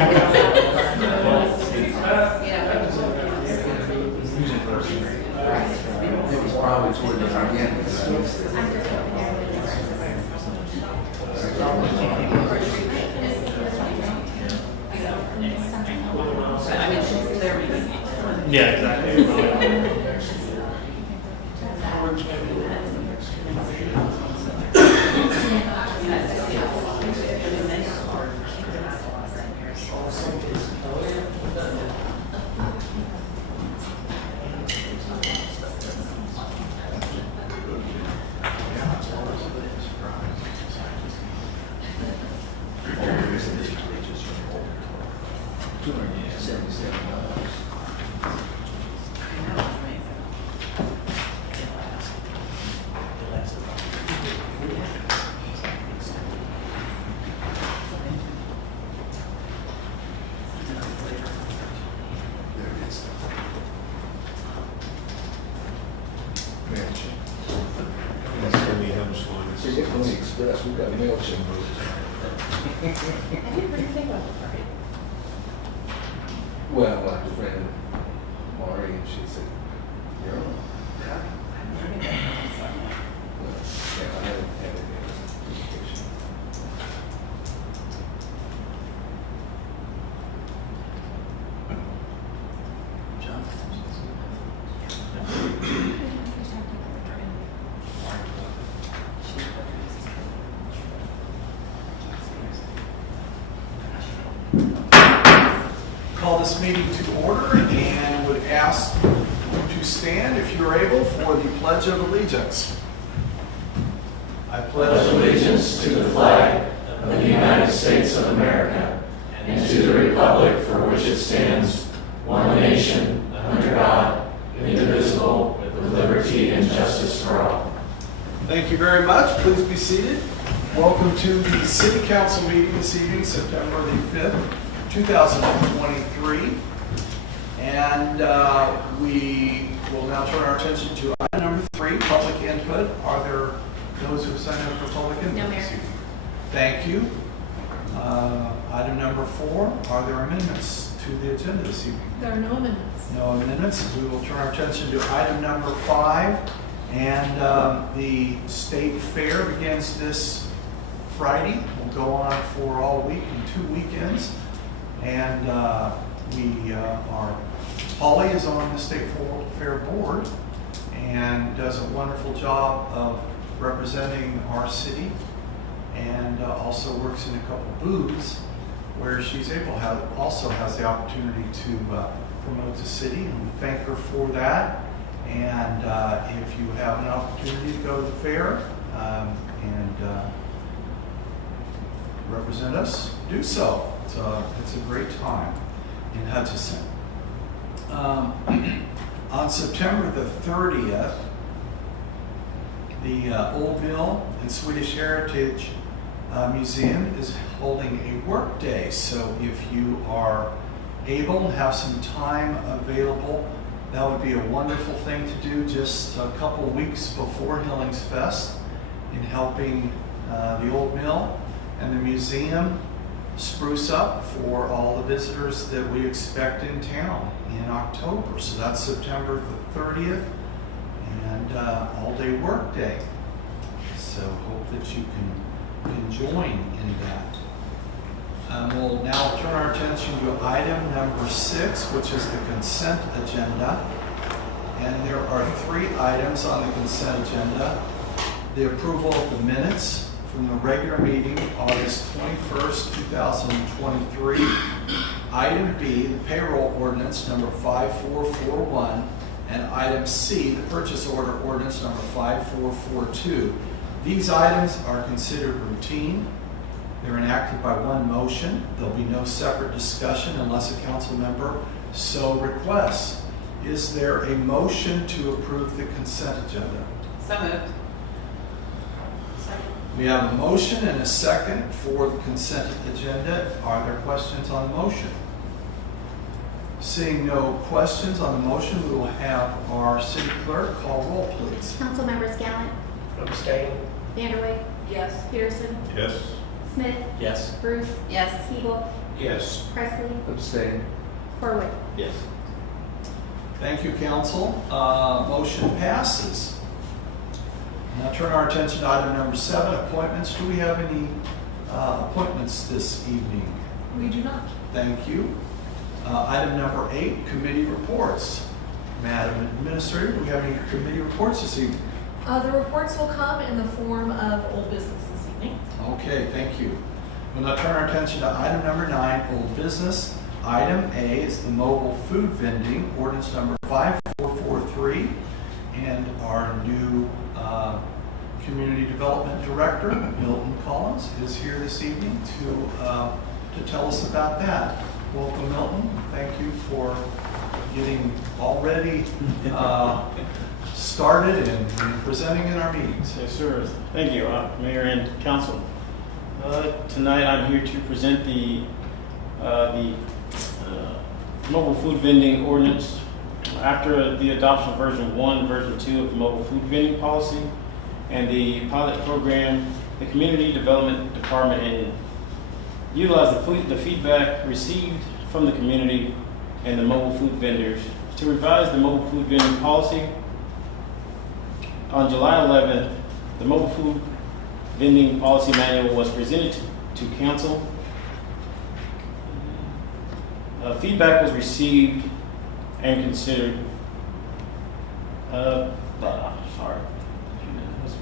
It was probably toward the end. Yeah, exactly. Express, we got MailChimp. Well, I just ran Mari and she said, you're on. Yeah, I haven't had any communication. Call this meeting to order and would ask you to stand, if you're able, for the Pledge of Allegiance. I pledge allegiance to the flag of the United States of America and to the republic for which it stands, one nation, under God, indivisible, with liberty and justice for all. Thank you very much. Please be seated. Welcome to the City Council meeting this evening, September the 5th, 2023. And we will now turn our attention to item number 3, public input. Are there those who have signed up for public input? No, Mayor. This evening? Thank you. Item number 4, are there amendments to the agenda this evening? There are no amendments. No amendments. We will turn our attention to item number 5. And the state fair begins this Friday. Will go on for all week and 2 weekends. And Holly is on the state fair board and does a wonderful job of representing our city, and also works in a couple booths where she's also has the opportunity to promote the city, and we thank her for that. And if you have an opportunity to go to the fair and represent us, do so. It's a great time in Hutchinson. On September the 30th, the Old Mill and Swedish Heritage Museum is holding a work day. So if you are able and have some time available, that would be a wonderful thing to do just a couple weeks before Hillings Fest, in helping the Old Mill and the museum spruce up for all the visitors that we expect in town in October. So that's September the 30th, and all-day work day. So hope that you can join in that. We'll now turn our attention to item number 6, which is the consent agenda. And there are 3 items on the consent agenda. The approval of the minutes from the regular meeting, August 21st, 2023. Item B, the payroll ordinance number 5441. And item C, the purchase order ordinance number 5442. These items are considered routine. They're enacted by one motion. There'll be no separate discussion unless a council member so requests. Is there a motion to approve the consent agenda? So moved. We have a motion and a second for the consent agenda. Are there questions on the motion? Seeing no questions on the motion, we will have our city clerk call roll, please. Council members Gallant, Abstain. Vanderway, Yes. Peterson, Yes. Smith, Yes. Bruce, Yes. Siegel, Yes. Presley, Abstain. Corwood. Yes. Thank you, council. Motion passes. Now turn our attention to item number 7, appointments. Do we have any appointments this evening? We do not. Thank you. Item number 8, committee reports. Madam Administrator, do we have any committee reports this evening? The reports will come in the form of old business this evening. Okay, thank you. We'll now turn our attention to item number 9, old business. Item A is the mobile food vending, ordinance number 5443. And our new Community Development Director, Milton Collins, is here this evening to tell us about that. Welcome, Milton. Thank you for getting already started and presenting in our meetings. Yes, sir. Thank you, Mayor and Council. Tonight, I'm here to present the mobile food vending ordinance. After the adoption of version 1, version 2 of the mobile food vending policy, and the pilot program, the Community Development Department utilized the feedback received from the community and the mobile food vendors to revise the mobile food vending policy. On July 11th, the mobile food vending policy manual was presented to council. Feedback was received and considered. Was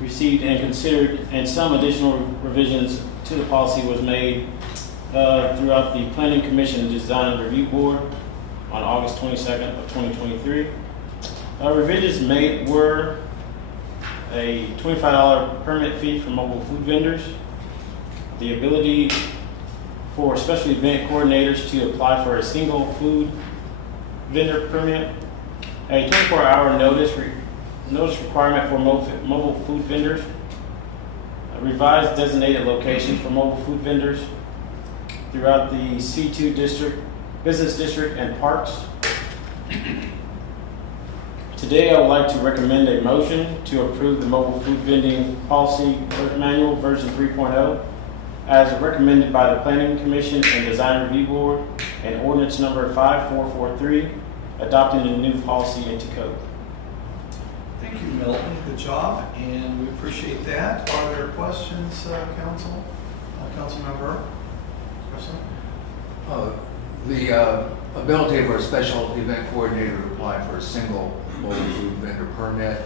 received and considered, and some additional revisions to the policy was made throughout the Planning Commission Design Review Board on August 22nd of 2023. Revisions made were a $25 permit fee for mobile food vendors, the ability for special event coordinators to apply for a single food vendor permit, a 24-hour notice requirement for mobile food vendors, a revised designated location for mobile food vendors throughout the C2 district, business district, and parks. Today, I would like to recommend a motion to approve the mobile food vending policy manual version 3.0 as recommended by the Planning Commission and Design Review Board, and ordinance number 5443, adopting the new policy into code. Thank you, Milton. Good job, and we appreciate that. Are there questions, Council? Councilmember? The ability for a special event coordinator to apply for a single mobile food vendor permit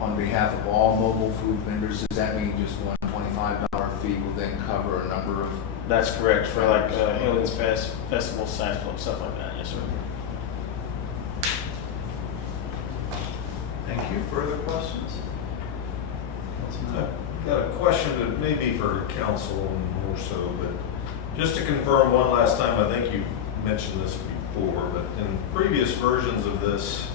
on behalf of all mobile food vendors, does that mean just one $25 fee will then cover a number of? That's correct, for like Hillings Fest, festival, science club, stuff like that. Yes, sir. Thank you. Further questions? Councilmember? I've got a question that may be for council more so, but just to confirm one last time, I think you mentioned this before, but in previous versions of this,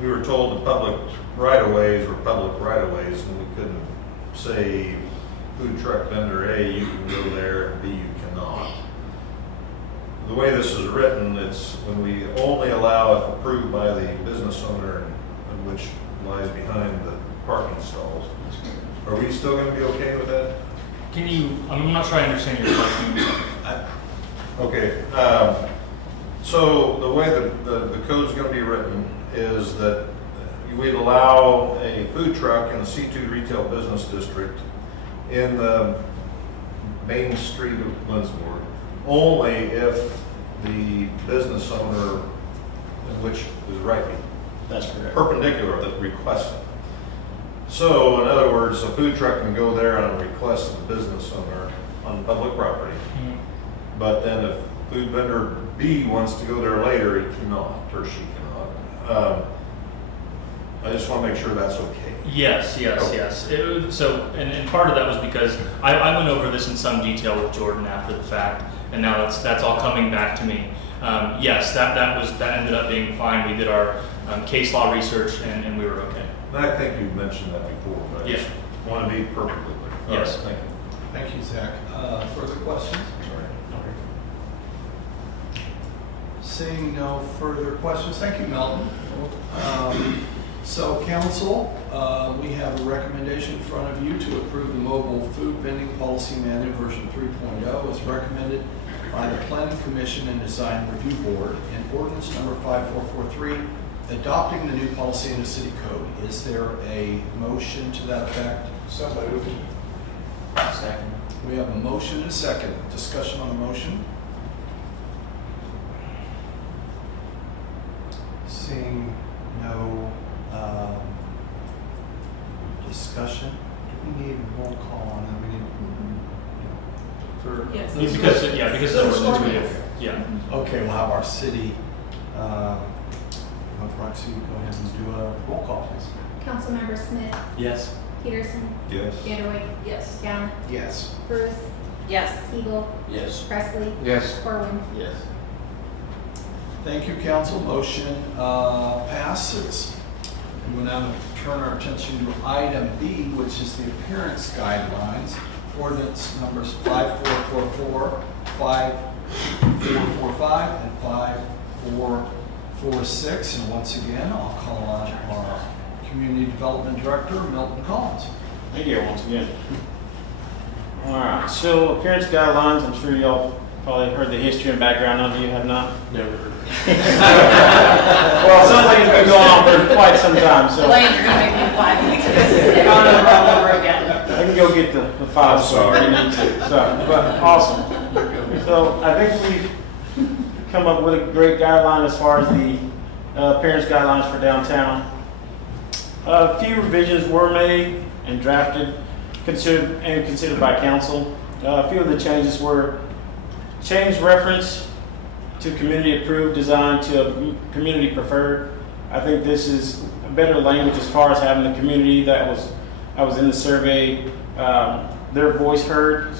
we were told the public right-of-ways were public right-of-ways, and we couldn't say food truck vendor A, you can go there, and B, you cannot. The way this is written, it's when we only allow if approved by the business owner, and which lies behind the parking stalls. Are we still going to be okay with that? Can you, I'm not sure I understand your question. Okay, so the way the code's going to be written is that we'd allow a food truck in the C2 retail business district in the main street of Lindsborg only if the business owner, which is right That's correct. perpendicular, that requests it. So, in other words, a food truck can go there on request of the business owner on public property. Mm-hmm. But then if food vendor B wants to go there later, he cannot, or she cannot. I just want to make sure that's okay. Yes. And part of that was because I went over this in some detail with Jordan after the fact, and now that's all coming back to me. Yes, that ended up being fine. We did our case law research, and we were okay. And I think you mentioned that before, but I just want to be perfectly clear. Yes. All right, thank you. Thank you, Zach. Further questions? Seeing no further questions, thank you, Milton. So council, we have a recommendation in front of you to approve the mobile food vending policy manual version 3.0 as recommended by the Planning Commission and Design Review Board and ordinance number 5443, adopting the new policy in the city code. Is there a motion to that effect? So moved. Second. We have a motion and a second. Discussion on the motion? Seeing no discussion, do we need a roll call on that? We need for Yes. Because of the ordinance, yeah. Okay, we'll have our city. Roxy, go ahead and do a roll call, please. Councilmember Smith, Yes. Peterson, Yes. Vanderway, Yes. Gallant, Yes. Bruce, Yes. Siegel, Yes. Presley, Yes. Corwin. Yes. Thank you, council. Motion passes. We will now turn our attention to item B, which is the appearance guidelines. Ordinance numbers 5444, 5445, and 5446. And once again, I'll call on our Community Development Director, Milton Collins. Thank you once again. All right, so appearance guidelines, I'm sure y'all probably heard the history and background of it. You have not? Never heard. Well, something's been going on for quite some time, so Elaine, you're gonna make me 5 minutes of this sit on and all over again. I can go get the files. I'm sorry. if you need to. So, but awesome. So I think we've come up with a great guideline as far as the appearance guidelines for downtown. A few revisions were made and drafted, considered by council. A few of the changes were change reference to community approved design to a community preferred. I think this is a better language as far as having the community I was in the survey, their voice heard.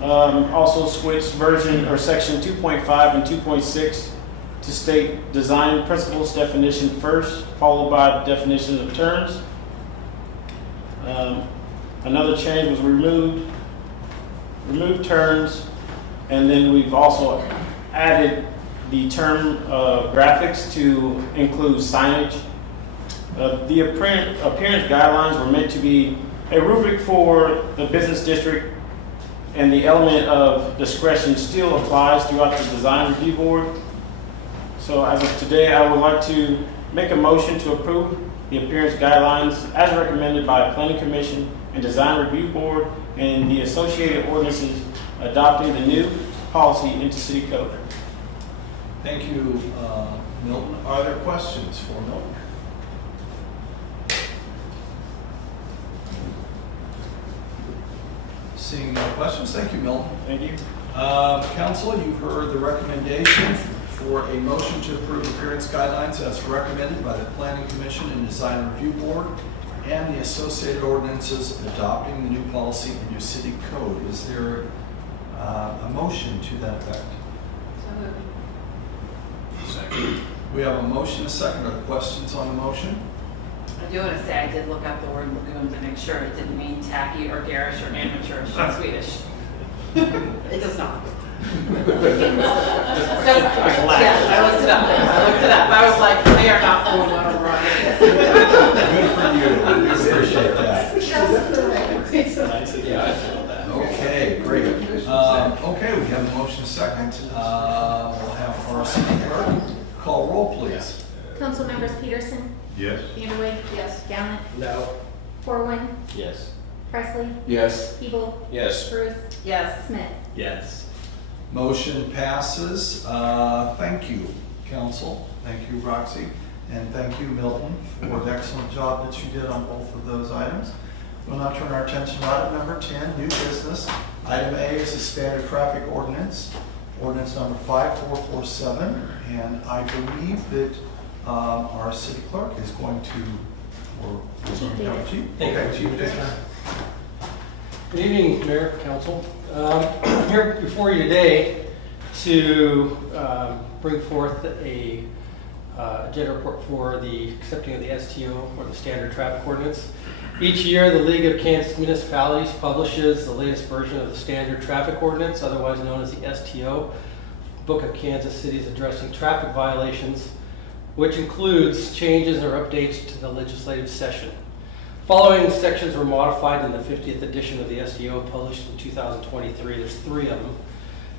Also switched version or section 2.5 and 2.6 to state design principles definition first, followed by definition of terms. Another change was remove terms, and then we've also added the term graphics to include signage. The appearance guidelines were meant to be a rubric for the business district, and the element of discretion still applies throughout the design review board. So as of today, I would like to make a motion to approve the appearance guidelines as recommended by Planning Commission and Design Review Board and the associated ordinances adopting the new policy into city code. Thank you, Milton. Are there questions for Milton? Seeing no questions, thank you, Milton. Thank you. Council, you've heard the recommendation for a motion to approve appearance guidelines as recommended by the Planning Commission and Design Review Board and the associated ordinances adopting the new policy into city code. Is there a motion to that effect? So moved. We have a motion, a second. Are there questions on the motion? I do want to say I did look up the word lagoon to make sure it didn't mean tacky or garish or amateurish in Swedish. It does not. Yes, I looked it up. I was like, they are not pulling one over on me. Good for you. We appreciate that. Yeah, I feel that. Okay, great. Okay, we have a motion, a second. We'll have our city clerk call roll, please. Councilmembers Peterson, Yes. Vanderway, Yes. Gallant, No. Corwin, Yes. Presley, Yes. Siegel, Yes. Bruce, Yes. Smith. Yes. Motion passes. Thank you, council. Thank you, Roxy. And thank you, Milton, for the excellent job that you did on both of those items. We'll now turn our attention to item number 10, new business. Item A is the standard traffic ordinance, ordinance number 5447. And I believe that our city clerk is going to, or Chief Davis. Chief? Thank you. Okay, Chief Davis. Good evening, Mayor, Council. I'm here before you today to bring forth a agenda report for the accepting of the STO, or the Standard Traffic Ordinance. Each year, the League of Kansas Municipalities publishes the latest version of the Standard Traffic Ordinance, otherwise known as the STO, Book of Kansas Cities Addressing Traffic Violations. which includes changes or updates to the legislative session. Following sections were modified in the 50th edition of the SDO published in 2023. There's 3 of them.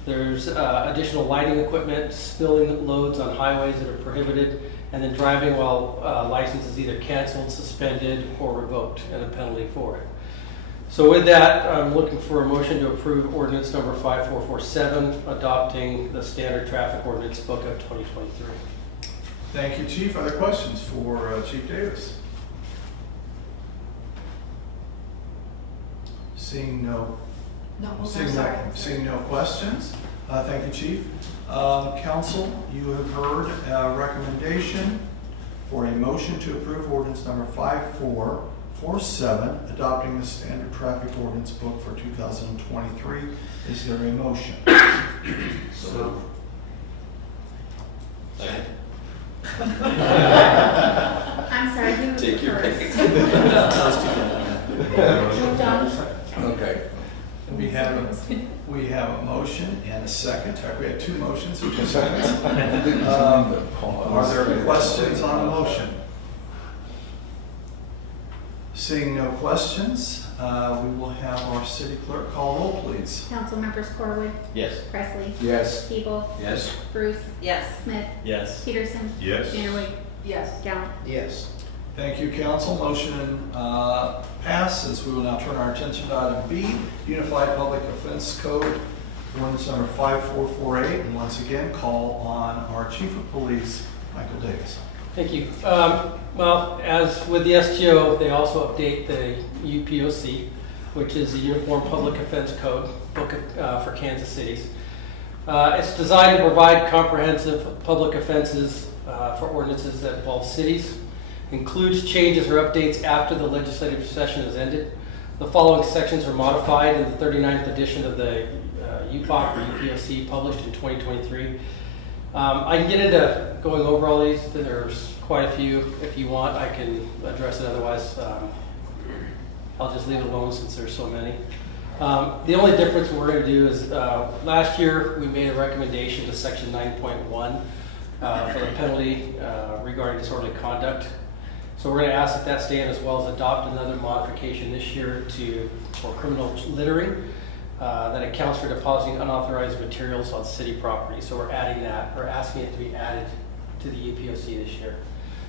There's additional lighting equipment, spilling loads on highways that are prohibited, and then driving while license is either canceled, suspended, or revoked, and a penalty for it. So with that, I'm looking for a motion to approve ordinance number 5447, adopting the standard traffic ordinance book of 2023. Thank you, Chief. Other questions for Chief Davis? Seeing no questions. Thank you, Chief. Council, you have heard a recommendation for a motion to approve ordinance number 5447, adopting the standard traffic ordinance book for 2023. Is there a motion? So. I'm sorry, who was Take your first? pick. John? Okay. We have a motion and a second. In fact, we had 2 motions and 2 seconds. Are there any questions on the motion? Seeing no questions, we will have our city clerk call roll, please. Councilmembers Corwood, Yes. Presley, Yes. Hebel, Yes. Bruce, Yes. Smith, Yes. Peterson, Yes. Vanderway, Yes. Gallant. Yes. Thank you, council. Motion passes. We will now turn our attention to item B, Unified Public Offense Code, ordinance number 5448. And once again, call on our Chief of Police, Michael Davis. Thank you. Well, as with the STO, they also update the UPOC, which is the Uniform Public Offense Code book for Kansas cities. It's designed to provide comprehensive public offenses for ordinances that involve cities. Includes changes or updates after the legislative session has ended. The following sections are modified in the 39th edition of the UPOC or UPOC published in 2023. I can get into going over all these. There's quite a few. If you want, I can address it. Otherwise, I'll just leave it alone since there's so many. The only difference we're going to do is last year we made a recommendation to section 9.1 for the penalty regarding disorderly conduct. So we're going to ask that stand, as well as adopt another modification this year for criminal littering that accounts for depositing unauthorized materials on city property. So we're adding that, or asking it to be added to the UPOC this year.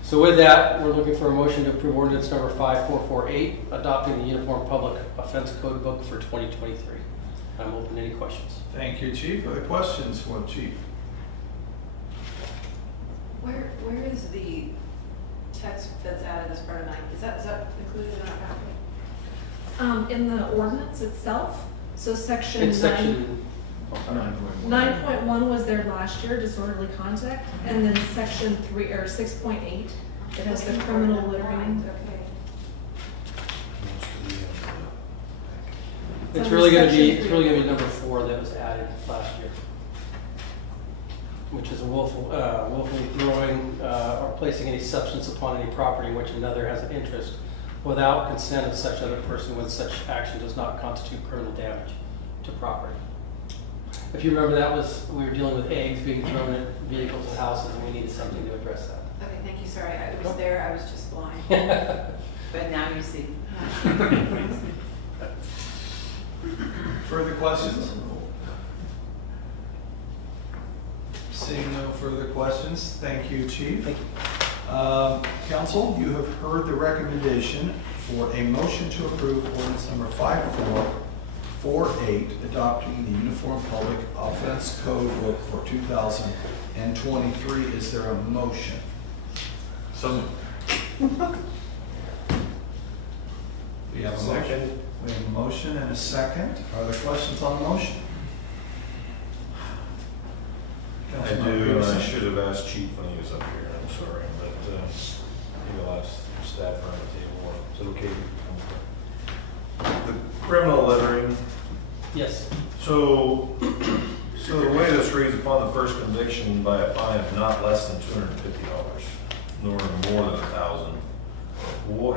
So with that, we're looking for a motion to approve ordinance number 5448, adopting the Uniform Public Offense Code book for 2023. I'm open to any questions. Thank you, Chief. Other questions for the Chief? Where is the text that's added as part of 9? Is that included in our packet? In the ordinance itself, so section It's section 9.1 was there last year, disorderly conduct, and then section 3 or 6.8, it has the criminal littering. Okay. It's really going to be number 4 that was added last year, which is a willfully throwing or placing any substance upon any property in which another has an interest without consent of such other person when such action does not constitute criminal damage to property. If you remember, we were dealing with eggs being thrown at vehicles and houses, and we needed something to address that. Okay, thank you. Sorry, I was there. I was just blind. But now you see. Further questions? Seeing no further questions, thank you, Chief. Thank you. Council, you have heard the recommendation for a motion to approve ordinance number 5448, adopting the Uniform Public Offense Code book for 2023. Is there a motion? So, We have a motion. We have a motion and a second. Are there questions on the motion? I do, and I should have asked Chief when he was up here, I'm sorry, but maybe I'll ask staff around the table. Is it okay? The criminal littering, Yes. so the way this reads, upon the first conviction by a fine of not less than $250, nor more than $1,000. Well,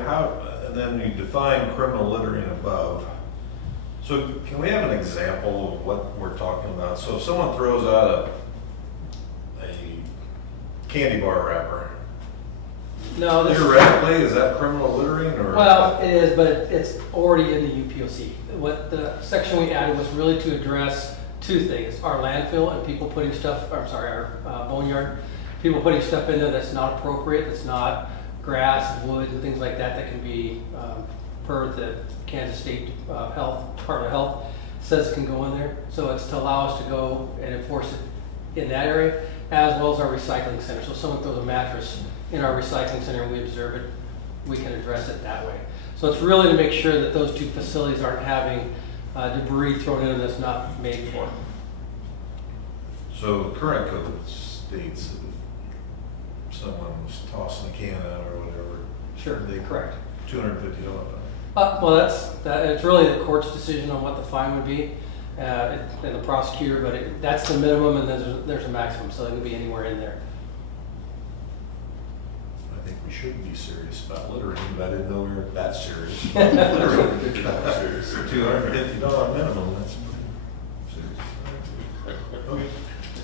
and then you define criminal littering above. So can we have an example of what we're talking about? So if someone throws out a candy bar wrapper No, this, Theoretically, is that criminal littering or? well, it is, but it's already in the UPOC. What the section we added was really to address two things: our landfill and people putting stuff, or I'm sorry, our boneyard, people putting stuff in there that's not appropriate, that's not grass, wood, and things like that that can be, per the Kansas State Department of Health says it can go in there. So it's to allow us to go and enforce it in that area, as well as our recycling center. So if someone throws a mattress in our recycling center and we observe it, we can address it that way. So it's really to make sure that those two facilities aren't having debris thrown in that's not made for. So the current code states that if someone's tossing a can out or whatever, Sure, they correct. $250. Well, it's really the court's decision on what the fine would be, and the prosecutor, but that's the minimum, and then there's a maximum, so it could be anywhere in there. I think we should be serious about littering, but I didn't know we were that serious. $250 serious. $250 minimum, that's pretty serious. Okay.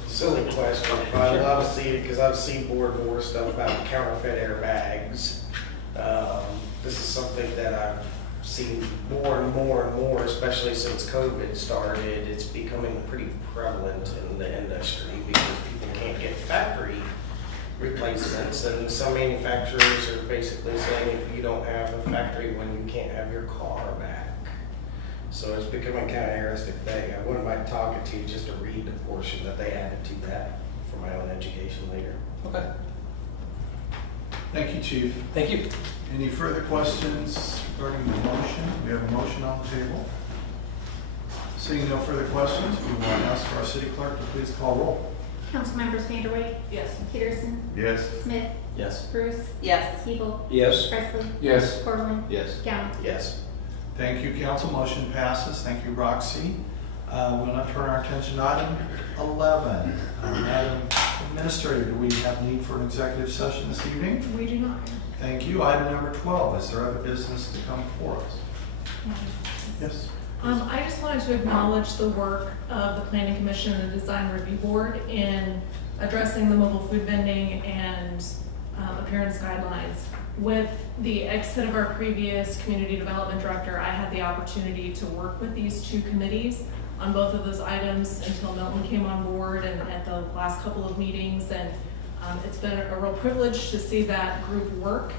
Silly question, but I love to see it because I've seen more and more stuff about counterfeit airbags. This is something that I've seen more and more and more, especially since COVID started. It's becoming pretty prevalent in the industry because people can't get factory replacements, and some manufacturers are basically saying if you don't have a factory one, you can't have your car back. So it's becoming kind of an interesting thing. I wouldn't mind talking to you just to read the portion that they added to that for my own education later. Okay. Thank you, Chief. Thank you. Any further questions regarding the motion? We have a motion on the table. Seeing no further questions, we will ask our city clerk to please call roll. Councilmembers Vanderway, Yes. Peterson, Yes. Smith, Yes. Bruce, Yes. Hebel, Yes. Presley, Yes. Corwin, Yes. Galvin. Yes. Thank you, council. Motion passes. Thank you, Roxy. We'll now turn our attention to item 11. Madam Administrator, do we have need for an executive session this evening? We do not. Thank you. Item number 12, is there other business to come before us? Yes. I just wanted to acknowledge the work of the Planning Commission and the Design Review Board in addressing the mobile food vending and appearance guidelines. With the exit of our previous community development director, I had the opportunity to work with these two committees on both of those items until Milton came on board and at the last couple of meetings. And it's been a real privilege to see that group work.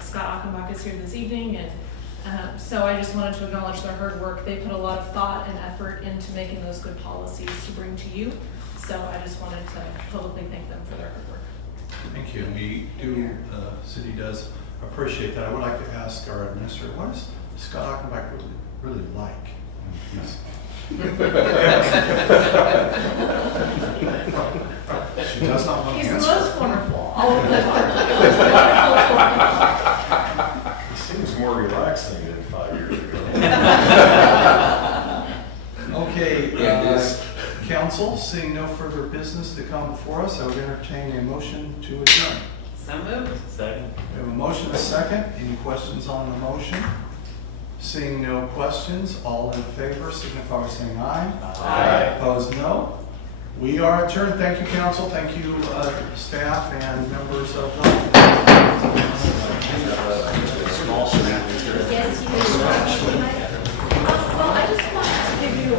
Scott Achenbach is here this evening, and so I just wanted to acknowledge their hard work. They put a lot of thought and effort into making those good policies to bring to you. So I just wanted to publicly thank them for their hard work. Thank you. We do, the city does appreciate that. I would like to ask our administrator, what does Scott Achenbach really like? She does not want to He's the answer. most wonderful. All of them are. He seems more relaxed than he did 5 years ago. Okay, Yes. council, seeing no further business to come before us, I would entertain a motion to adjourn. So moved. Second. We have a motion, a second. Any questions on the motion? Seeing no questions, all in favor signify by saying aye. Aye. Opposed, no. We are adjourned. Thank you, council. Thank you, staff and members of the. Yes, you do. Well, I just wanted to give you